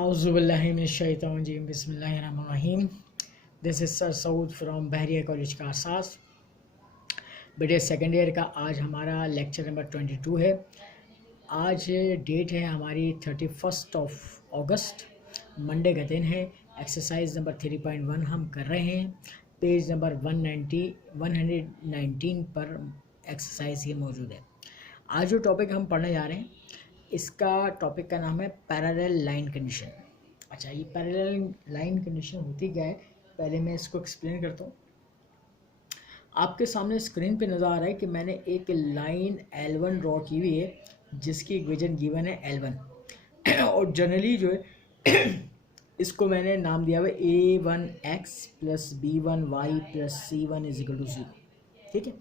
Auzubillahiminash-shaytanir-rajim. Bismillahir-rahmanir-rahim. This is Sir Saud from Bahria college का आसास बेटे second year का। आज हमारा लेक्चर नंबर 22 है। आज डेट है हमारी 31 अगस्त, मंडे का दिन है। एक्सरसाइज नंबर 3.1 हम कर रहे हैं। पेज नंबर 119 पर एक्सरसाइज ये मौजूद है। आज जो टॉपिक हम पढ़ने जा रहे हैं, इसका टॉपिक का नाम है पैरेलल लाइन कंडीशन। अच्छा, ये पैरेलल लाइन कंडीशन होती क्या है, पहले मैं इसको एक्सप्लेन करता हूँ। आपके सामने स्क्रीन पे नज़र आ रहा है कि मैंने एक लाइन L1 ड्रॉ की हुई है, जिसकी इक्वेशन गिवन है L1 और जनरली जो है इसको मैंने नाम दिया हुआ है A1x + B1y + C1 = 0। ठीक है।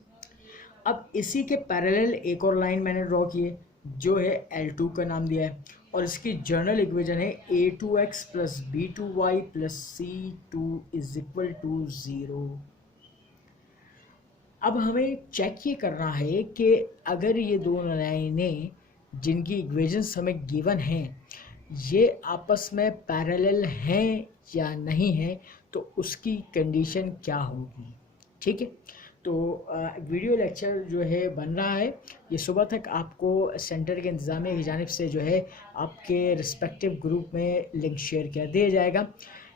अब इसी के पैरेलल एक और लाइन मैंने ड्रॉ की है, जो है L2 का नाम दिया है, और इसकी जनरल इक्वेशन है A2x + B2y + C2 = 0। अब हमें चेक ये करना है कि अगर ये दोनों लाइनें जिनकी इक्वेशंस हमें गिवन हैं, ये आपस में पैरेलल हैं या नहीं हैं, तो उसकी कंडीशन क्या होगी। ठीक है। तो वीडियो लेक्चर जो है बन रहा है, ये सुबह तक आपको सेंटर के इंतज़ामिया की जानिब से जो है आपके रिस्पेक्टिव ग्रुप में लिंक शेयर कर दिया जाएगा।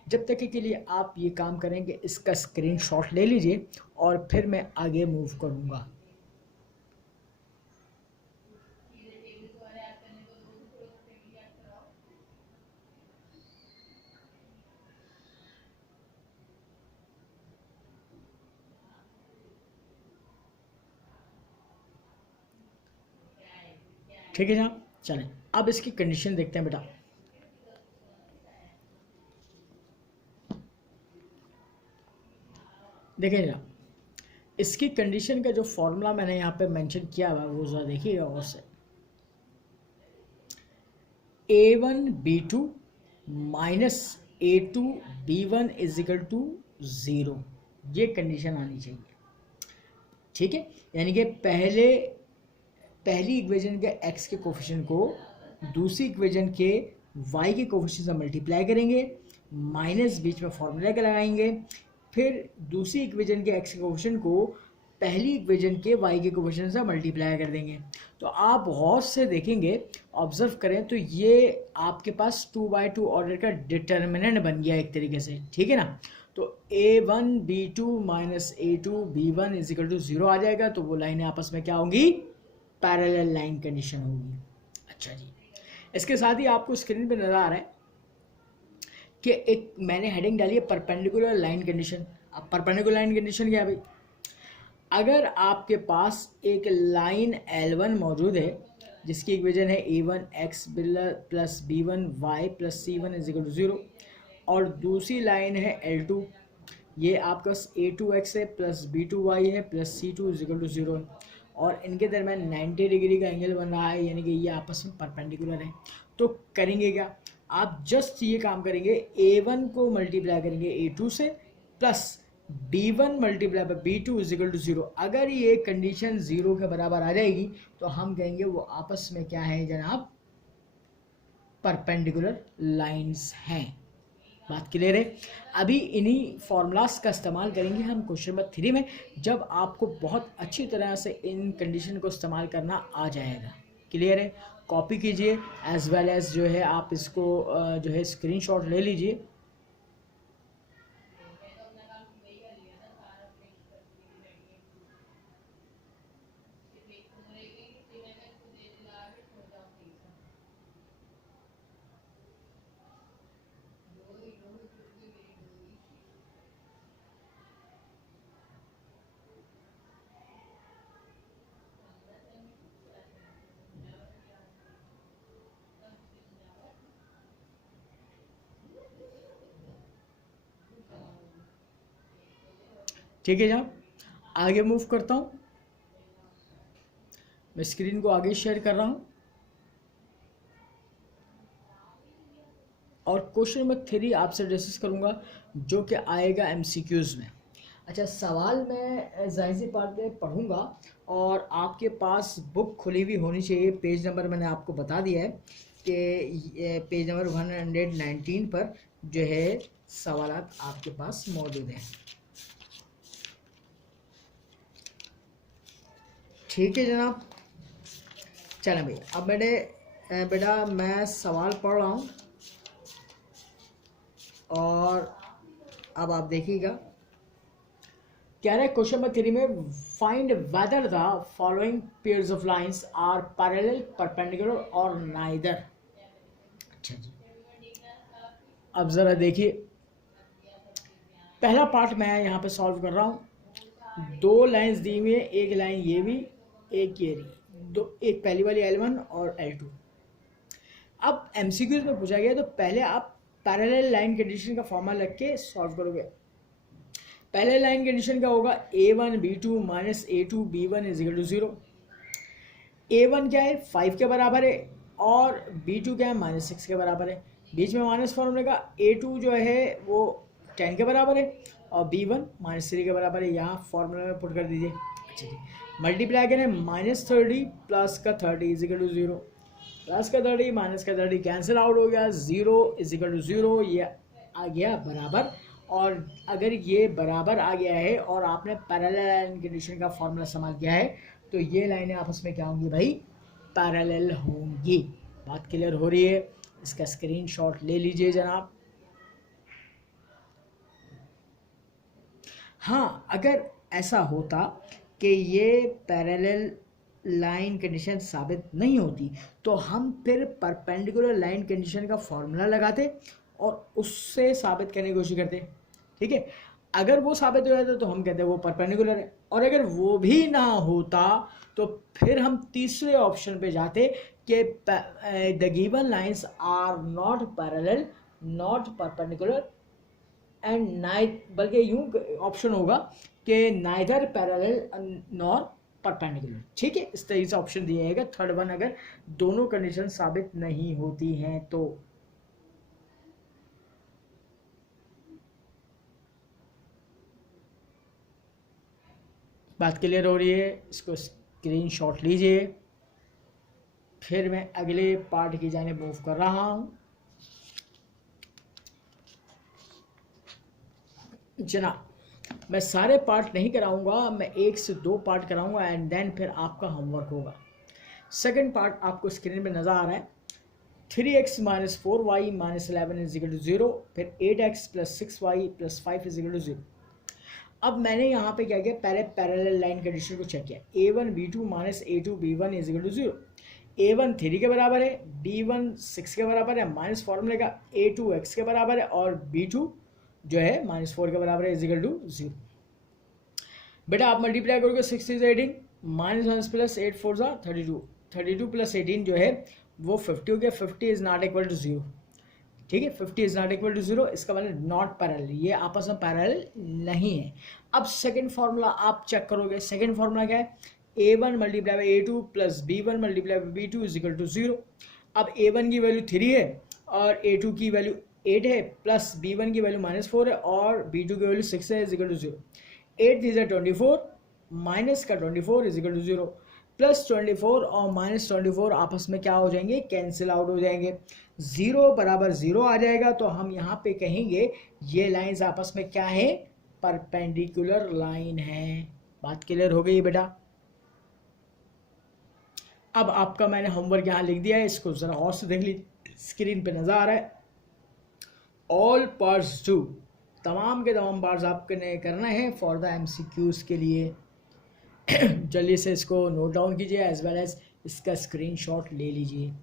जब तक के लिए आप ये काम करेंगे, इसका स्क्रीनशॉट ले लीजिए और फिर मैं आगे मूव करूँगा। ठीक है जनाब, चलें अब इसकी कंडीशन देखते हैं बेटा। देखिए जनाब, इसकी कंडीशन का जो फॉर्मूला मैंने यहाँ पे मेंशन किया हुआ है वो ज़रा देखिएगा और से। A1 B2 - A2 B1 = 0, ये कंडीशन आनी चाहिए। ठीक है। यानी कि पहली इक्वेशन के x के कोफिशिएंट को दूसरी इक्वेशन के y के कोफिशिएंट से मल्टीप्लाई करेंगे, माइनस बीच में फॉर्मूला के लगाएंगे, फिर दूसरी इक्वेशन के x के कोफिशिएंट को पहली इक्वेशन के y के कोफिशिएंट से मल्टीप्लाई कर देंगे। तो आप गौर से देखेंगे, ऑब्जर्व करें तो ये आपके पास 2/2 ऑर्डर का डिटर्मिनेंट बन गया एक तरीके से। ठीक है ना। तो A1 B2 - A2 B1 = 0 आ जाएगा। तो वो लाइनें आपस में क्या होंगी, पैरेलल लाइन कंडीशन होगी। अच्छा जी, इसके साथ ही आपको स्क्रीन पे नजर आ रहा है कि एक मैंने हेडिंग डाली है परपेंडिकुलर लाइन कंडीशन। अब परपेंडिकुलर लाइन कंडीशन क्या है भाई, अगर आपके पास एक लाइन L1 मौजूद है जिसकी इक्वेशन है A1x + B1y + C1 = 0, और दूसरी लाइन है L2, ये आपका A2x है + B2y है + C2 = 0, और इनके दरम्यान 90 डिग्री का एंगल बन रहा है, यानी कि ये आपस में परपेंडिकुलर है। तो करेंगे क्या, आप जस्ट ये काम करेंगे, A1 को मल्टीप्लाई करेंगे A2 से प्लस B1 × B2 = 0। अगर ये कंडीशन 0 के बराबर आ जाएगी तो हम कहेंगे वो आपस में क्या है जनाब, परपेंडिकुलर लाइंस हैं। बात क्लियर है। अभी इन्हीं फॉर्मूलाज का इस्तेमाल करेंगे हम क्वेश्चन नंबर 3 में, जब आपको बहुत अच्छी तरह से इन कंडीशन को इस्तेमाल करना आ जाएगा। क्लियर है। कॉपी कीजिए एज वेल एज जो है आप इसको जो है स्क्रीनशॉट ले लीजिए। ठीक है जनाब, आगे मूव करता हूँ। मैं स्क्रीन को आगे शेयर कर रहा हूँ और क्वेश्चन नंबर 3 आपसे डिस्कस करूँगा, जो कि आएगा MCQs में। अच्छा, सवाल मैं जाहिर सी बात है पढ़ूँगा और आपके पास बुक खुली हुई होनी चाहिए। पेज नंबर मैंने आपको बता दिया है के पेज नंबर 119 पर जो है सवालात आपके पास मौजूद हैं। ठीक है जनाब, चलें भाई, अब बेटा मैं सवाल पढ़ रहा हूँ और अब आप देखिएगा। कह रहा है क्वेश्चन नंबर 3 में find whether the following pairs of lines are parallel, perpendicular और नाइदर। अच्छा जी, अब ज़रा देखिए, पहला पार्ट मैं यहाँ पे सॉल्व कर रहा हूँ। दो लाइंस दी हुई है, एक लाइन ये भी, एक ये रही, दो, एक पहली वाली L1 और L2। अब MCQs में पूछा गया तो पहले आप पैरेलल लाइन कंडीशन का फॉर्मूला लग के सॉल्व करोगे। पहले लाइन कंडीशन क्या होगा, A1 B2 minus A2 B1 is equal to 0। A1 क्या है, 5 के बराबर है और B2 क्या है, -6 के बराबर है। बीच में माइनस फॉर्मूले का A2 जो है वो 10 के बराबर है और B1 -3 के बराबर है। यहाँ फॉर्मूला में पुट कर दीजिए। अच्छा जी, मल्टीप्लाई करें, -30 प्लस का 30 इज इक्वल टू 0, प्लस का 30 माइनस का 30 कैंसिल आउट हो गया, 0 इज इक्वल टू 0, ये आ गया बराबर। और अगर ये बराबर आ गया है और आपने पैरेलल लाइन कंडीशन का फॉर्मूला इस्तेमाल किया है तो ये लाइनें आपस में क्या होंगी भाई, पैरेलल होंगी। बात क्लियर हो रही है? इसका स्क्रीनशॉट ले लीजिए जनाब। हाँ, अगर ऐसा होता कि ये पैरेलल लाइन कंडीशन साबित नहीं होती तो हम फिर परपेंडिकुलर लाइन कंडीशन का फॉर्मूला लगाते और उससे साबित करने की कोशिश करते। ठीक है, अगर वो साबित हो जाता तो हम कहते हैं वो परपेंडिकुलर है, और अगर वो भी ना होता तो फिर हम तीसरे ऑप्शन पे जाते कि the given lines are not parallel, not perpendicular and night, बल्कि यूं ऑप्शन होगा कि नाइदर पैरेलल नॉर परपेंडिकुलर। ठीक है, इस तरीके से ऑप्शन दिया जाएगा थर्ड वन, अगर दोनों कंडीशन साबित नहीं होती हैं तो। बात क्लियर हो रही है? इसको स्क्रीनशॉट लीजिए। फिर मैं अगले पार्ट की जाने मूव कर रहा हूं जनाब। मैं सारे पार्ट नहीं कराऊंगा, मैं 1 से 2 पार्ट कराऊंगा एंड देन फिर आपका होमवर्क होगा। सेकंड पार्ट आपको स्क्रीन पे नज़र आ रहा है। 3x minus 4y minus 11 is equal to 0, फिर 8x plus 6y plus 5 is equal to 0। अब मैंने यहाँ पे क्या किया, पहले पैरेलल लाइन कंडीशन को चेक किया। A1 B2 minus A2 B1 is equal to 0। A1 3 के बराबर है, B1 6 के बराबर है, माइनस फॉर्मूले का A2 x के बराबर है और B2 जो है -4 के बराबर है इज इक्वल टू 0। बेटा आप मल्टीप्लाई करोगे 6 इज 18, -1 प्लस 8 4 जा 32, 32 प्लस 18 जो है वो 50 हो गया। 50 इज नॉट इक्वल टू 0। ठीक है, 50 इज नॉट इक्वल टू 0, इसका मतलब नॉट पैरेलल, ये आपस में पैरेलल नहीं है। अब सेकंड फार्मूला आप चेक करोगे। सेकंड फार्मूला क्या है, A1 multiply by A2 plus B1 multiply by B2 is equal to 0। अब A1 की वैल्यू 3 है और A2 की वैल्यू 8 है, प्लस B1 की वैल्यू -4 है और B2 की वैल्यू 6 है is equal to 0। 8 is 24 minus का 24 इज इक्वल टू 0, प्लस 24 और माइनस 24 आपस में क्या हो जाएंगे, कैंसिल आउट हो जाएंगे। 0 बराबर 0 आ जाएगा तो हम यहाँ पे कहेंगे ये लाइंस आपस में क्या है, परपेंडिकुलर लाइन है। बात क्लियर हो गई बेटा? अब आपका मैंने होमवर्क यहाँ लिख दिया है, इसको जरा और से देख लीजिए, स्क्रीन पे नजर आ रहा है। ऑल पार्ट्स टू, तमाम के तमाम पार्ट्स आपने करना है फॉर द MCQs के लिए। जल्दी से इसको नोट डाउन कीजिए एज वेल एज इसका स्क्रीनशॉट ले लीजिए।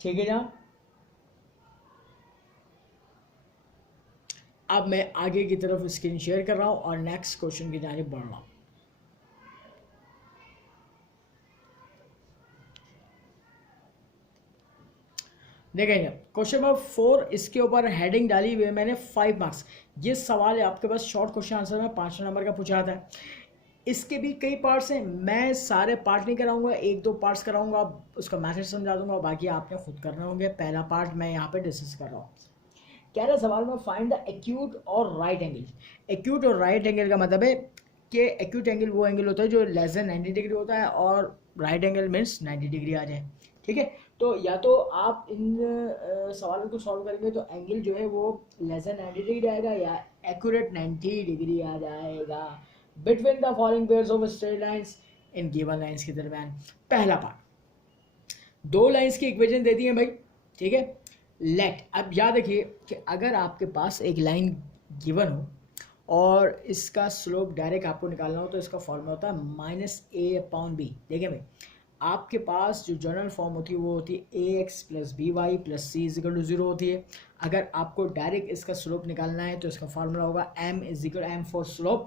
ठीक है जनाब, अब मैं आगे की तरफ स्क्रीन शेयर कर रहा हूं और नेक्स्ट क्वेश्चन की जानिब बढ़ रहा हूं। देखेंगे क्वेश्चन नंबर 4, इसके ऊपर हेडिंग डाली हुई है मैंने 5 मार्क्स। ये सवाल है आपके पास शॉर्ट क्वेश्चन आंसर में 5 नंबर का पूछा था। इसके भी कई पार्ट्स हैं, मैं सारे पार्ट नहीं कराऊंगा, 1-2 पार्ट्स कराऊंगा, उसका मैथड समझा दूंगा, बाकी आपने खुद करने होंगे। पहला पार्ट मैं यहाँ पे डिस्कस कर रहा हूँ। कह रहा सवाल में फाइंड द एक्यूट और राइट एंगल। एक्यूट और राइट एंगल का मतलब है कि एक्यूट एंगल वो एंगल होता है जो लेस देन 90 डिग्री होता है, और राइट एंगल मीन्स 90 डिग्री आ जाए। ठीक है, तो या तो आप इन सवालों को सॉल्व करेंगे तो एंगल जो है वो लेस देन 90 डिग्री आएगा, या एक्यूरेट 90 डिग्री आ जाएगा between the following pairs of straight lines in given lines के दरमियान। पहला पार्ट, 2 लाइंस की इक्वेशन दे दी है भाई। ठीक है, लेट, अब याद रखिए कि अगर आपके पास एक लाइन गिवन हो और इसका स्लोप डायरेक्ट आपको निकालना हो तो इसका फॉर्मूला होता है -a/b। देखिए भाई, आपके पास जो जनरल फॉर्म होती है वो होती है ax + by + c = 0 होती है। अगर आपको डायरेक्ट इसका स्लोप निकालना है तो इसका फॉर्मूला होगा m for slope,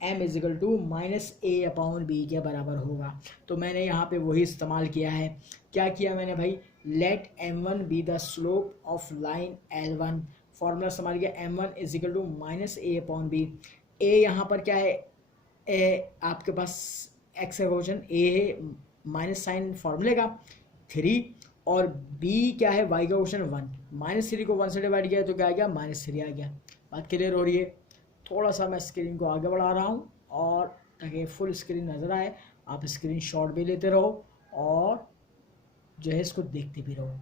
m -a/b के बराबर होगा। तो मैंने यहाँ पे वही इस्तेमाल किया है। क्या किया मैंने भाई, let m1 be the slope of line L1। Formula इस्तेमाल किया m1 -a/b। a यहाँ पर क्या है, आपके पास x का क्वेश्चन a है, माइनस साइन फॉर्मूले का 3, और b क्या है, y का क्वेश्चन 1। -3 को 1 से डिवाइड किया तो क्या आ गया, -3 आ गया। बात क्लियर हो रही है। थोड़ा सा मैं स्क्रीन को आगे बढ़ा रहा हूँ और ताकि फुल स्क्रीन नज़र आए, आप स्क्रीन शॉट भी लेते रहो और जो है इसको देखते भी रहो।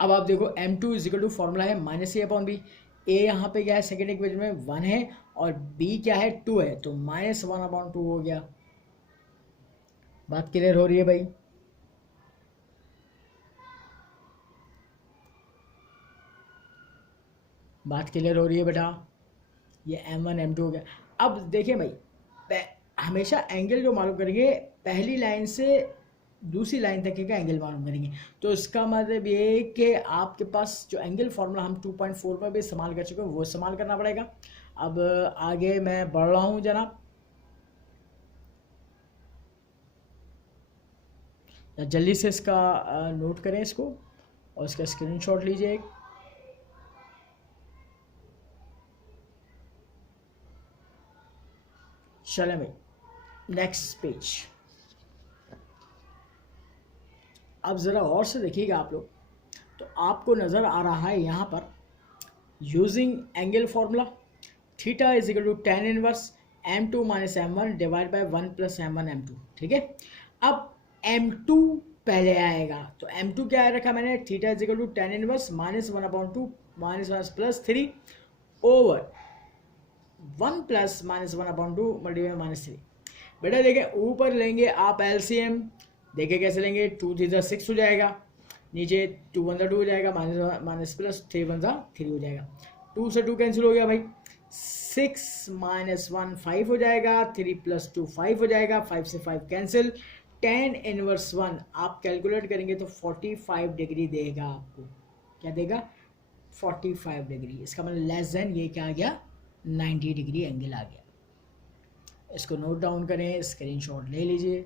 अब आप देखो m2 = फॉर्मूला है -a/b। a यहाँ पे क्या है, सेकेंड इक्वेशन में 1 है और b क्या है, 2 है, तो -1/2 हो गया। बात क्लियर हो रही है भाई। बात क्लियर हो रही है बेटा। ये m1 m2 हो गया। अब देखिए भाई, हमेशा एंगल जो मालूम करेंगे पहली लाइन से दूसरी लाइन तक का एंगल मालूम करेंगे। तो इसका मतलब ये है कि आपके पास जो एंगल फार्मूला हम 2.4 में भी इस्तेमाल कर चुके हैं वो इस्तेमाल करना पड़ेगा। अब आगे मैं बढ़ रहा हूँ जनाब, जल्दी से इसका नोट करें इसको और इसका स्क्रीनशॉट लीजिए एक। चलें भाई, नेक्स्ट पेज। अब ज़रा और से देखिएगा आप लोग, तो आपको नज़र आ रहा है यहाँ पर using angle formula θ = tan inverse m2 - m1 divide by 1 + m1 m2। ठीक है, अब m2 पहले आएगा, तो m2 क्या रखा मैंने, θ = tan इनवर्स -1/2 -1 + 3 ओवर 1 + -1/2 मल्टीप्लाई -3। बेटा देखें, ऊपर लेंगे आप एलसीएम, देखें कैसे लेंगे, 2 × 6 हो जाएगा, नीचे 2 × 2 हो जाएगा, -+3 × 3 हो जाएगा। 2 से 2 कैंसिल हो गया भाई, 6 - 1 5 हो जाएगा, 3 + 2 5 हो जाएगा, 5 से 5 कैंसिल। tan इनवर्स 1 आप कैलकुलेट करेंगे तो 45 डिग्री देगा आपको। क्या देगा, 45 डिग्री। इसका मतलब लेस देन ये क्या आ गया, 90 डिग्री एंगल आ गया। इसको नोट डाउन करें, स्क्रीनशॉट ले लीजिए।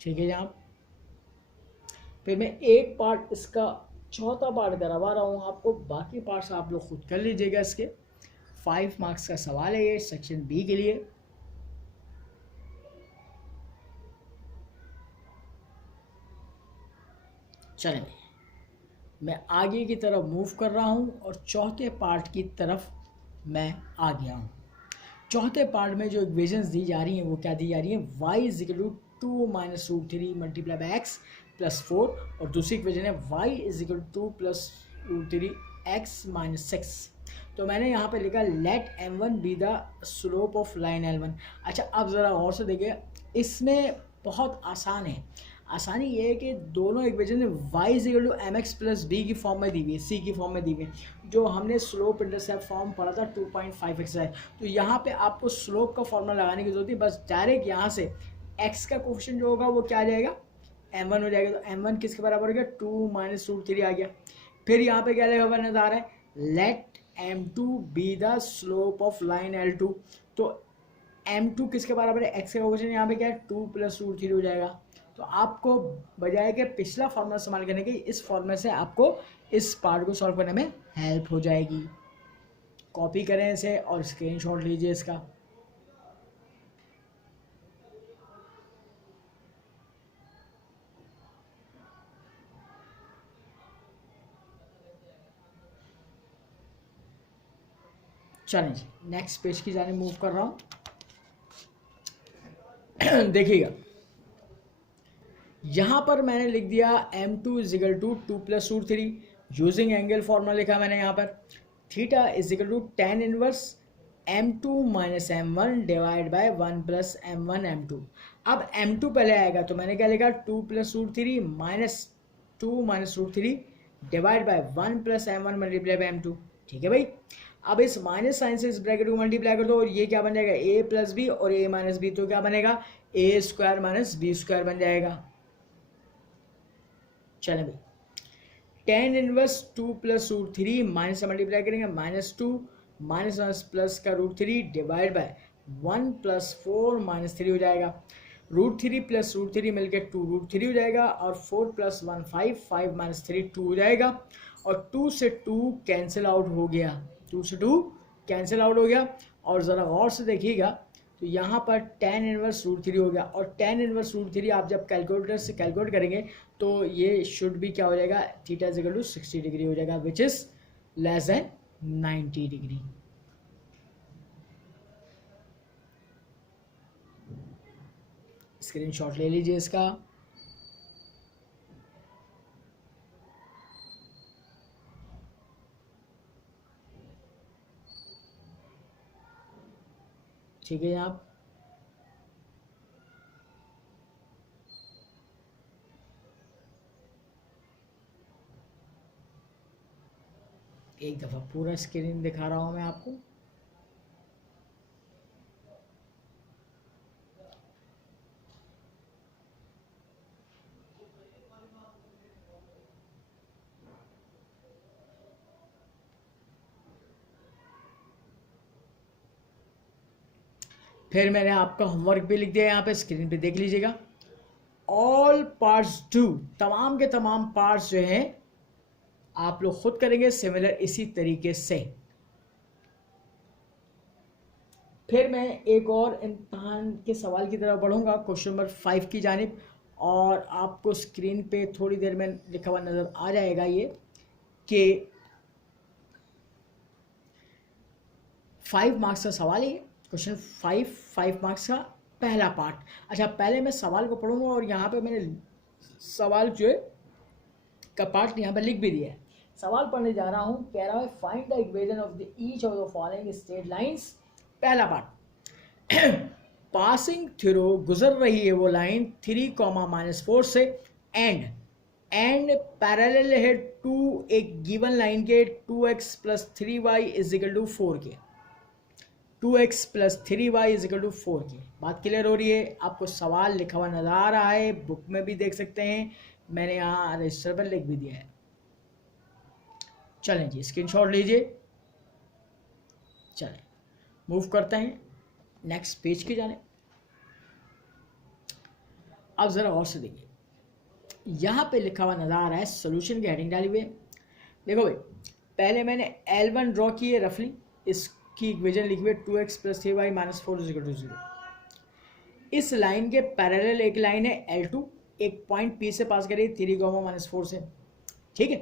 ठीक है जनाब, फिर मैं एक पार्ट इसका चौथा पार्ट करवा रहा हूँ आपको, बाकी पार्ट्स आप लोग खुद कर लीजिएगा। इसके 5 मार्क्स का सवाल है ये, सेक्शन बी के लिए। चलें, मैं आगे की तरफ मूव कर रहा हूँ और चौथे पार्ट की तरफ मैं आ गया हूँ। चौथे पार्ट में जो इक्वेशंस दी जा रही हैं वो क्या दी जा रही हैं, y = 2 - √3 मल्टीप्लाई बाय x + 4, और दूसरी इक्वेशन है y = 2 + √3 x - 6। तो मैंने यहाँ पे लिखा let m1 be the slope of line L1। अच्छा, अब ज़रा और से देखिए, इसमें बहुत आसान है। आसानी ये है कि दोनों इक्वेशन y = mx + b की फॉर्म में दी हुई है, c की फॉर्म में दी हुई है, जो हमने स्लोप इंटरसेप्ट फॉर्म पढ़ा था 2.5x है। तो यहाँ पे आपको स्लोप का फॉर्मूला लगाने की जरूरत है, बस डायरेक्ट यहाँ से x का कोफिशिएंट जो होगा वो क्या आ जाएगा, m1 हो जाएगा, तो m1 किसके बराबर हो गया 2 माइनस रूट थ्री आ गया। फिर यहाँ पे क्या लिखा हुआ नजर आ रहा है, let m2 be the slope of line l2, तो m2 किसके बराबर है, x का क्वेश्चन यहाँ पे क्या है 2 प्लस रूट थ्री हो जाएगा। तो आपको बजाय के पिछला फॉर्मूला इस्तेमाल करने के इस फॉर्मूले से आपको इस पार्ट को सॉल्व करने में हेल्प हो जाएगी। कॉपी करें इसे और स्क्रीनशॉट लीजिए इसका। चलें जी, नेक्स्ट पेज की जाने मूव कर रहा हूँ। देखिएगा यहाँ पर मैंने लिख दिया m2 is equal to 2 plus root three, using angle formula लिखा मैंने यहाँ पर, theta is equal to tan inverse m2 minus m1 divide by 1 plus m1 m2। अब m2 पहले आएगा तो मैंने क्या लिखा 2 plus root three minus 2 minus root three divide by 1 plus m1 multiply by m2। ठीक है भाई, अब इस माइनस साइन से इस ब्रैकेट को मल्टीप्लाई कर दो और ये क्या बन जाएगा a प्लस बी और a माइनस बी, तो क्या बनेगा a square minus b square बन जाएगा। चलें भाई, tan inverse 2 plus root three minus से मल्टीप्लाई करेंगे माइनस 2 माइनस प्लस का root three divide by 1 plus 4 minus 3 हो जाएगा। Root three plus root three मिलकर 2 रूट थ्री हो जाएगा और 4 प्लस 1 5, 5 माइनस 3 2 हो जाएगा और 2 से 2 कैंसिल आउट हो गया, 2 से 2 कैंसिल आउट हो गया। और ज़रा गौर से देखिएगा तो यहाँ पर tan इनवर्स रूट थ्री हो गया और tan इनवर्स रूट थ्री आप जब कैलकुलेटर से कैलकुलेट करेंगे तो ये शुड भी क्या हो जाएगा, theta is equal to 60 degree हो जाएगा, which is less than 90 degree. Screenshot ले लीजिए इसका। ठीक है आप एक दफ़ा पूरा स्क्रीन दिखा रहा हूं मैं आपको। फिर मैंने आपका होमवर्क भी लिख दिया यहाँ पे, स्क्रीन पे देख लीजिएगा। ऑल पार्ट्स डू, तमाम के तमाम पार्ट्स जो हैं आप लोग खुद करेंगे सिमिलर इसी तरीके से। फिर मैं एक और इम्तहान के सवाल की तरफ बढ़ूंगा, क्वेश्चन नंबर 5 की जानिब, और आपको स्क्रीन पे थोड़ी देर में लिखा हुआ नज़र आ जाएगा ये कि 5 मार्क्स का सवाल है क्वेश्चन 5 मार्क्स का पहला पार्ट। अच्छा, पहले मैं सवाल को पढ़ूंगा और यहाँ पे मैंने सवाल जो है का पार्ट यहाँ पे लिख भी दिया है। सवाल पढ़ने जा रहा हूँ, कह रहा है find the equation of the each of the following straight lines. पहला पार्ट, पासिंग थ्रू, गुजर रही है वो लाइन 3, -4 से एंड पैरेलल है टू एक गिवन लाइन के 2x + 3y = 4 के, 2x + 3y = 4 की। बात क्लियर हो रही है? आपको सवाल लिखा हुआ नजर आ रहा है, बुक में भी देख सकते हैं, मैंने यहाँ रजिस्टर पर लिख भी दिया है। चलें जी, स्क्रीनशॉट लीजिए। चलें मूव करते हैं नेक्स्ट पेज की जाने। अब ज़रा और से देखिए, यहाँ पे लिखा हुआ नजर आ रहा है, सॉल्यूशन की हेडिंग डाली हुई है। देखो भाई, पहले मैंने L1 ड्रॉ की है रफली, इसकी इक्वेशन लिखी हुई है 2x + 3y - 4 = 0। इस लाइन के पैरेलल एक लाइन है L2, एक पॉइंट P से पास करिए 3, -4 से। ठीक है।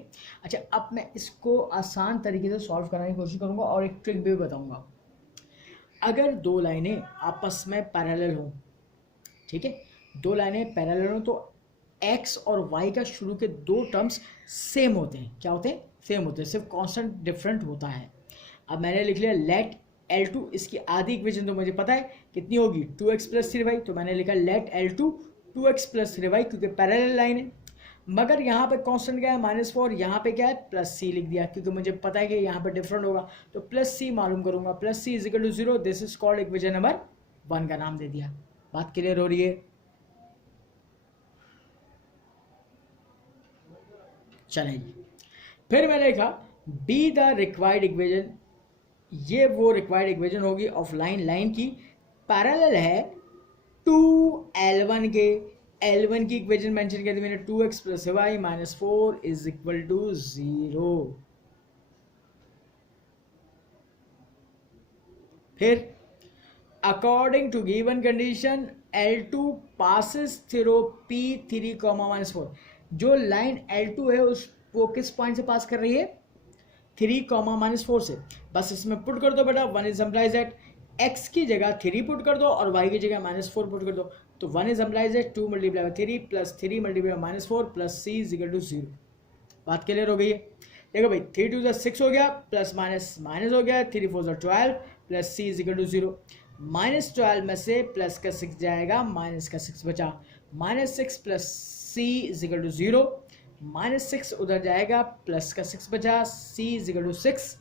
अच्छा, अब मैं इसको आसान तरीके से सॉल्व कराने की कोशिश करूंगा और एक ट्रिक भी बताऊंगा। अगर दो लाइनें आपस में पैरेलल हो, ठीक है, दो लाइनें पैरेलल हो तो x और y का शुरू के दो टर्म्स सेम होते हैं। क्या होते हैं? सेम होते हैं, सिर्फ कांस्टेंट डिफरेंट होता है। अब मैंने लिख लिया लेट L2, इसकी आधी इक्वेशन तो मुझे पता है कितनी होगी, 2x + 3y, तो मैंने लिखा लेट L2 2x + 3y, क्योंकि पैरेलल लाइन है। मगर यहाँ पे कांस्टेंट क्या है, -4, यहाँ पे क्या है +c लिख दिया, क्योंकि मुझे पता है कि यहाँ पे डिफरेंट होगा, तो +c मालूम करूंगा, +c = 0। This is called equation number 1 का नाम दे दिया। बात क्लियर हो रही है? चलेगी। फिर मैंने लिखा बी द रिक्वायर्ड इक्वेशन, ये वो रिक्वायर्ड इक्वेशन होगी ऑफ लाइन, लाइन की पैरेलल है टू L1 के। L1 की इक्वेशन मेंशन कर दी मैंने, 2x plus y minus 4 is equal to 0। फिर according to given condition L2 passes through P3 minus 4। जो लाइन L2 है उस वो किस पॉइंट से पास कर रही है, 3 माइनस 4 से। बस इसमें पुट कर दो बेटा, 1 इज एम्प्लाइज एट x की जगह 3 पुट कर दो और y की जगह -4 पुट कर दो। तो 1 is implies at 2 multiply by 3 plus 3 multiply by -4 plus c is equal to 0। बात क्लियर हो गई है। देखो भाई 3 2 6 हो गया, प्लस माइनस माइनस हो गया, 3 4 12 plus c is equal to 0। -12 में से प्लस का 6 जाएगा, माइनस का 6 बचा, -6 plus c is equal to 0। -6 उधर जाएगा, प्लस का 6 बचा, c is equal to 6।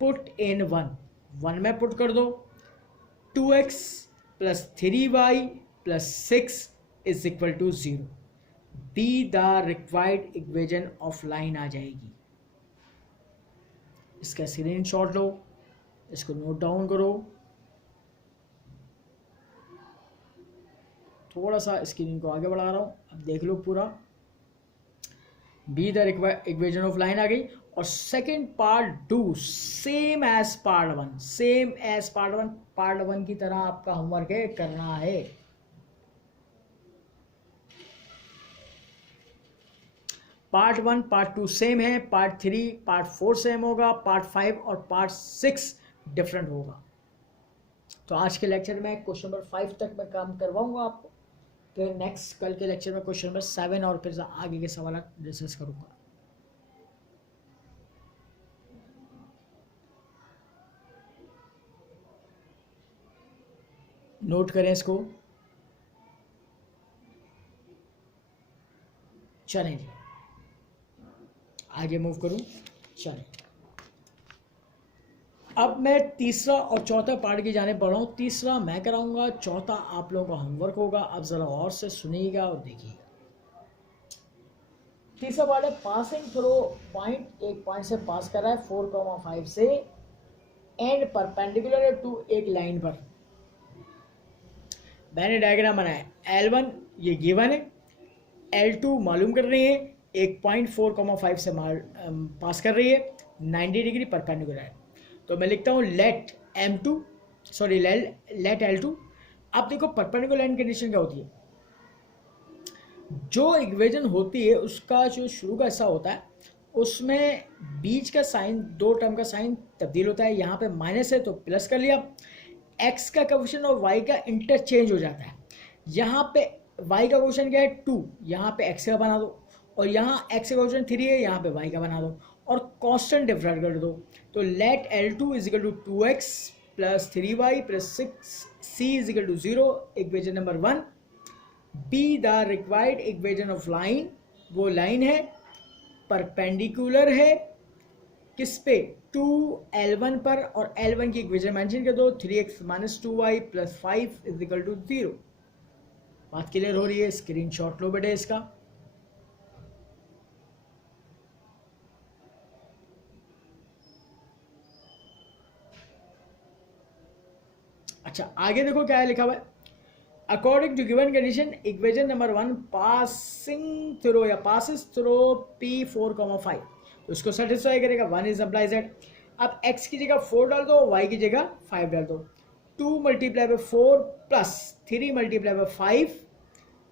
Put in 1 में पुट कर दो, 2x plus 3y plus 6 is equal to 0। Be the required equation of line आ जाएगी। इसका स्क्रीनशॉट लो, इसको नोट डाउन करो, थोड़ा सा स्क्रीन को आगे बढ़ा रहा हूं, अब देख लो पूरा। Be the required equation of line आ गई। और second part do same as part 1, same as part 1। Part 1 की तरह आपका होमवर्क है, करना है। पार्ट 1 पार्ट 2 सेम है, पार्ट 3 पार्ट 4 सेम होगा, पार्ट 5 और पार्ट 6 डिफरेंट होगा। तो आज के लेक्चर में क्वेश्चन नंबर 5 तक मैं काम करवाऊंगा आपको, फिर नेक्स्ट कल के लेक्चर में क्वेश्चन नंबर 7 और फिर आगे के सवाल डिस्कस करूंगा। नोट करें इसको। चलें जी, आगे मूव करूं। चलें, अब मैं तीसरा और चौथा पार्ट की जाने बढ़ रहा हूं। तीसरा मैं कराऊंगा, चौथा आप लोगों का होमवर्क होगा। अब जरा और से सुनिएगा और देखिएगा। तीसरा पार्ट है पासिंग थ्रू पॉइंट, एक पॉइंट से पास कर रहा है 4,5 से एंड परपेंडिकुलर टू एक लाइन पर। मैंने डायग्राम बनाया, L1 ये गिवन है, L2 मालूम कर रही है, एक पॉइंट 4,5 से पास कर रही है, 90 डिग्री परपेंडिकुलर है। तो मैं लिखता हूँ लेट L2। अब देखो परपेंडिकुलर लाइन कंडीशन क्या होती है, जो इक्वेशन होती है उसका जो शुरू का हिस्सा होता है उसमें बीच का साइन, दो टर्म का साइन तब्दील होता है। यहाँ पे माइनस है तो प्लस कर लिया, x का कोएफिशिएंट और y का इंटरचेंज हो जाता है। यहाँ पे y का कोएफिशिएंट क्या है 2, यहाँ पे x का बना दो, और यहाँ x का कोएफिशिएंट 3 है, यहाँ पे y का बना दो और कांस्टेंट डिफरेंट कर दो। तो let L2 is equal to 2x plus 3y plus 6c is equal to 0, equation number 1। Be the required equation of line, वो लाइन है परपेंडिकुलर है किस पे, 2L1 पर, और L1 की इक्वेशन मेंशन कर दो, 3x minus 2y plus 5 is equal to 0। बात क्लियर हो रही है? स्क्रीनशॉट लो बेटे इसका। अच्छा, आगे देखो क्या है लिखा हुआ है, according to given condition equation number 1 passing through या पासिस थ्रू P4,5, तो इसको सेटिस्फाई करेगा। 1 इज अप्लाइज एट, अब x की जगह 4 डाल दो, y की जगह 5 डाल दो। 2 multiply by 4 plus 3 multiply by 5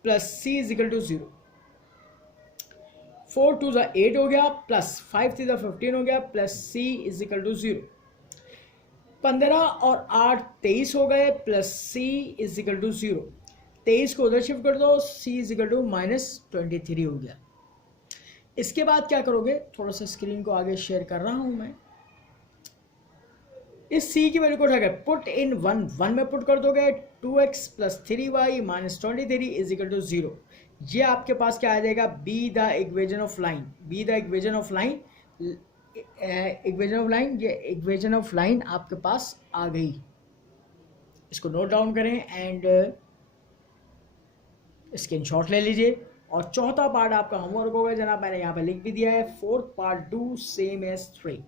plus c is equal to 0। 4 2 8 हो गया, प्लस 5 3 15 हो गया, plus c is equal to 0। 15 और 8 23 हो गए, plus c is equal to 0। 23 को उधर शिफ्ट कर दो, c इज इक्वल टू -23 हो गया। इसके बाद क्या करोगे, थोड़ा सा स्क्रीन को आगे शेयर कर रहा हूं मैं। इस c की वैल्यू को उठाकर पुट इन 1 में पुट कर दोगे, 2x plus 3y minus 23 is equal to 0। ये आपके पास क्या आ जाएगा, be the equation of line. Be the equation of line, equation of line, ये इक्वेशन ऑफ लाइन आपके पास आ गई। इसको नोट डाउन करें एंड स्क्रीनशॉट ले लीजिए और चौथा पार्ट आपका होमवर्क होगा जनाब, मैंने यहाँ पे लिख भी दिया है, fourth part do same as 3।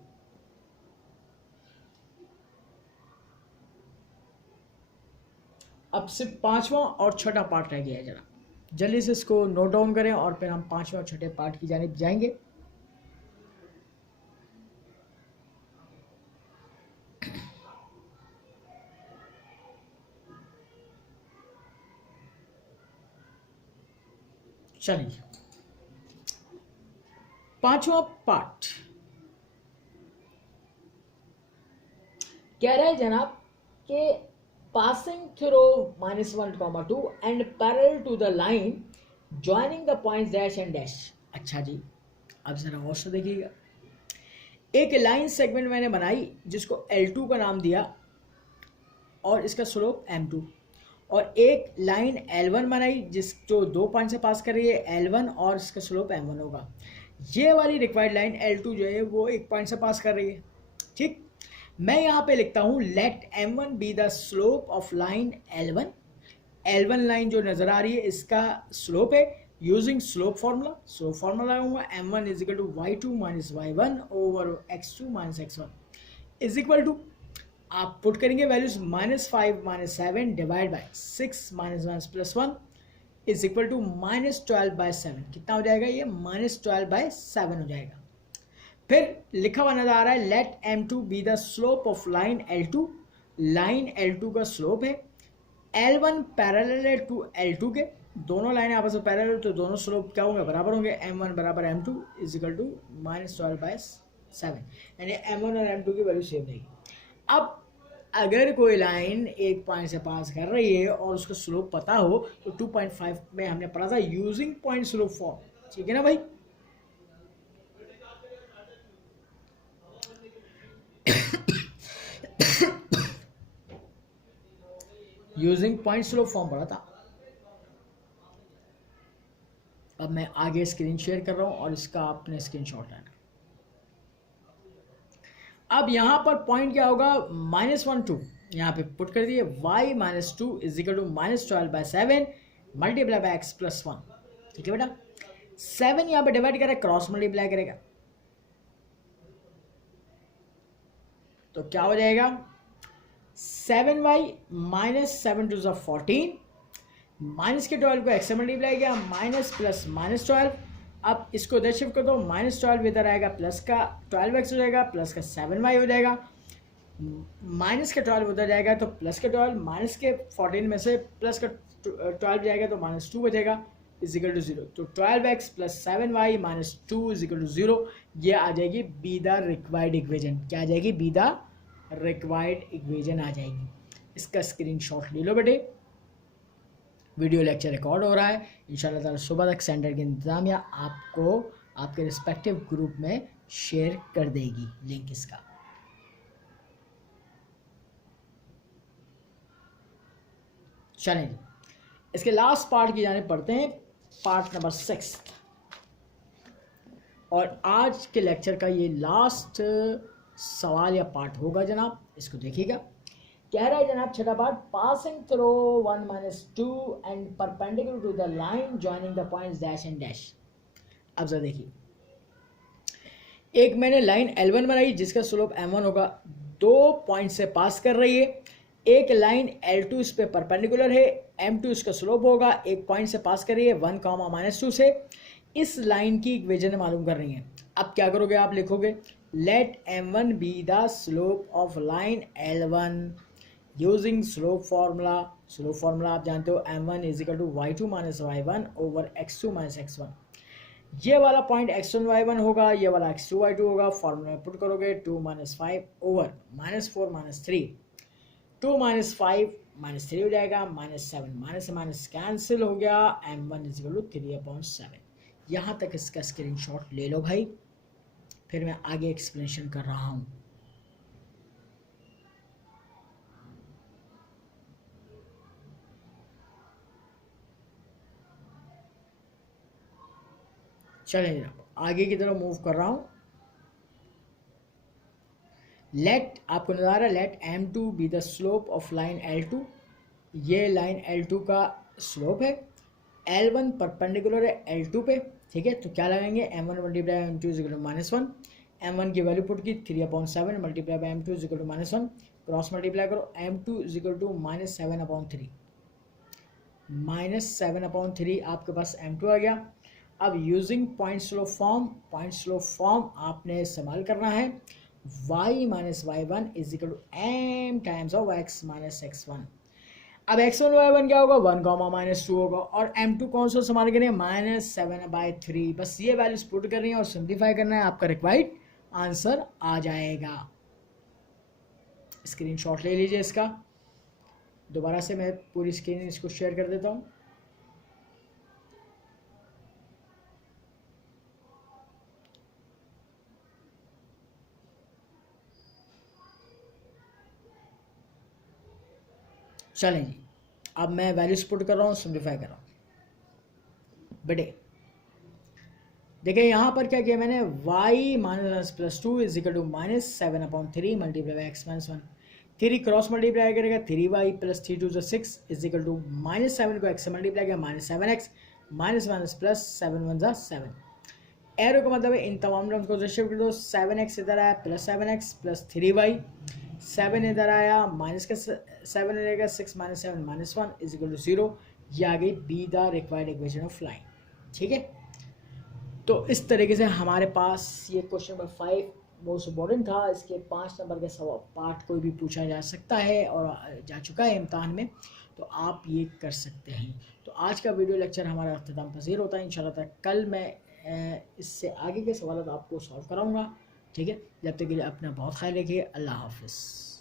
अब सिर्फ पांचवा और छठा पार्ट रह गया है जनाब, जल्दी से इसको नोट डाउन करें और फिर हम पांचवा और छठे पार्ट की जानिब जाएंगे। चलिए, पांचवा पार्ट कह रहा है जनाब कि passing through -1, 2 and parallel to the line joining the points dash and dash. अच्छा जी, अब जरा गौर से देखिएगा, एक लाइन सेगमेंट मैंने बनाई जिसको L2 का नाम दिया और इसका स्लोप M2, और एक लाइन L1 बनाई जो 2 पॉइंट से पास कर रही है L1 और इसका स्लोप M1 होगा। ये वाली रिक्वायर्ड लाइन L2 जो है वो 1 पॉइंट से पास कर रही है। ठीक, मैं यहाँ पे लिखता हूँ let M1 be the slope of line L1। L1 line जो नजर आ रही है इसका स्लोप है, using slope formula. Slope formula लगाऊंगा M1 is equal to y2 minus y1 over x2 minus x1 is equal to, आप पुट करेंगे values -5 -7 divide by 6 minus plus 1 is equal to -12/7। कितना हो जाएगा ये? -12/7 हो जाएगा। फिर लिखा हुआ नजर आ रहा है let M2 be the slope of line L2। Line L2 का स्लोप है, L1 पैरेलल है टू L2 के, दोनों लाइनें आपस में पैरेलल, तो दोनों स्लोप क्या होंगे? बराबर होंगे। M1 बराबर M2 इज इक्वल टू -12/7, यानी M1 और M2 की वैल्यू सेम रहेगी। अब अगर कोई लाइन 1 पॉइंट से पास कर रही है और उसका स्लोप पता हो तो 2.5 में हमने पढ़ा था यूजिंग पॉइंट स्लोप फॉर्म, ठीक है ना भाई? यूजिंग पॉइंट स्लोप फॉर्म पढ़ा था। अब मैं आगे स्क्रीन शेयर कर रहा हूं और इसका आपने स्क्रीनशॉट लेना। अब यहां पर पॉइंट क्या होगा? -1 2 यहाँ पे पुट कर दिए, y -2 is equal to -12/7 multiply by x plus 1। ठीक है बेटा, 7 यहाँ पे डिवाइड करें, क्रॉस मल्टीप्लाई करेगा तो क्या हो जाएगा? 7y -7 2 14, माइनस के 12 को x से मल्टीप्लाई किया, माइनस प्लस -12। अब इसको इधर शिफ्ट कर दो, -12 इधर आएगा, प्लस का 12x हो जाएगा, प्लस का 7y हो जाएगा, माइनस का 12 उधर जाएगा तो प्लस का 12, माइनस के 14 में से प्लस का 12 जाएगा तो -2 बचेगा इज इक्वल टू 0। तो 12x plus 7y minus 2 is equal to 0। ये आ जाएगी बी द रिक्वायर्ड इक्वेशन। क्या आ जाएगी? बी द रिक्वायर्ड इक्वेशन आ जाएगी। इसका स्क्रीनशॉट ले लो बेटे। वीडियो लेक्चर रिकॉर्ड हो रहा है, इंशाल्लाह ताला सुबह तक सेंटर की इंतजामिया आपको आपके रिस्पेक्टिव ग्रुप में शेयर कर देगी लिंक इसका। चलें जी, इसके लास्ट पार्ट की जाने पढ़ते हैं, पार्ट नंबर 6, और आज के लेक्चर का ये लास्ट सवाल या पार्ट होगा जनाब। इसको देखिएगा, कह रहा है जनाब छठा part, passing through 1 - 2 and perpendicular to the line joining the points dash and dash. अब जरा देखिए, एक मैंने लाइन L1 बनाई जिसका स्लोप M1 होगा, 2 पॉइंट से पास कर रही है। एक लाइन L2 इस पे परपेंडिकुलर है, M2 इसका स्लोप होगा, 1 पॉइंट से पास कर रही है 1, -2 से। इस लाइन की इक्वेशन मालूम कर रही है। अब क्या करोगे? आप लिखोगे let M1 be the slope of line L1 using slope formula. Slope formula आप जानते हो, M1 is equal to y2 minus y1 over x2 minus x1। ये वाला पॉइंट x1 y1 होगा, ये वाला x2 y2 होगा। फार्मूला में पुट करोगे 2 - 5 ओवर -4 - 3, 2 - 5 -3 हो जाएगा, -7 माइनस माइनस कैंसिल हो गया, M1 इज इक्वल टू 3/7। यहाँ तक इसका स्क्रीनशॉट ले लो भाई, फिर मैं आगे एक्सप्लेनेशन कर रहा हूँ। चलिए आगे की तरफ मूव कर रहा हूँ। लेट, आपको नजर आ रहा है, let M2 be the slope of line L2। ये लाइन L2 का स्लोप है, L1 परपेंडिकुलर है L2 पे, ठीक है। तो क्या लगाएंगे, M1 multiply M2 is equal to -1, M1 की वैल्यू पुट की 3/7 multiply by M2 is equal to -1, cross multiply करो, M2 इज इक्वल टू -7/3, -7/3 आपके पास M2 आ गया। अब यूजिंग पॉइंट स्लो फॉर्म आपने इस्तेमाल करना है, y minus y1 is equal to m times of x minus x1। अब x1 y1 क्या होगा, 1 -2 होगा, और m2 कौन सा इस्तेमाल करें, -7/3। बस ये वैल्यूज पुट करनी है और सिंप्लीफाई करना है, आपका रिक्वायर्ड आंसर आ जाएगा। स्क्रीनशॉट ले लीजिए इसका। दोबारा से मैं पूरी स्क्रीन इसको शेयर कर देता हूँ। चलें जी, अब मैं वैल्यूज पुट कर रहा हूँ, सिंप्लीफाई कर रहा हूँ। बेटे देखिए यहाँ पर क्या किया मैंने, y minus plus 2 is equal to -7/3 multiply by x minus 1, 3 cross multiply करेगा, 3y plus 3 2 6 is equal to -7 को x से मल्टीप्लाई किया -7x, माइनस प्लस 7 1 7। एरो का मतलब है इन तमाम टर्म्स को शिफ्ट कर दो, 7x इधर आया प्लस 7x प्लस 3y, 7 इधर आया माइनस का 7 रहेगा, 6 - 7 -1 इज इक्वल टू 0। ये आ गई B the required equation of line, ठीक है। तो इस तरीके से हमारे पास ये क्वेश्चन नंबर 5 मोस्ट इम्पोर्टेंट था। इसके 5 नंबर के सवाल पार्ट कोई भी पूछा जा सकता है और जा चुका है इम्तहान में, तो आप ये कर सकते हैं। तो आज का वीडियो लेक्चर हमारा अख्ताम पज़ीर होता है इंशाल्लाह ताला। कल मैं इससे आगे के सवाल आपको सॉल्व कराऊंगा, ठीक है। जब तक के लिए अपना बहुत ख्याल रखिए। अल्लाह हाफिज़।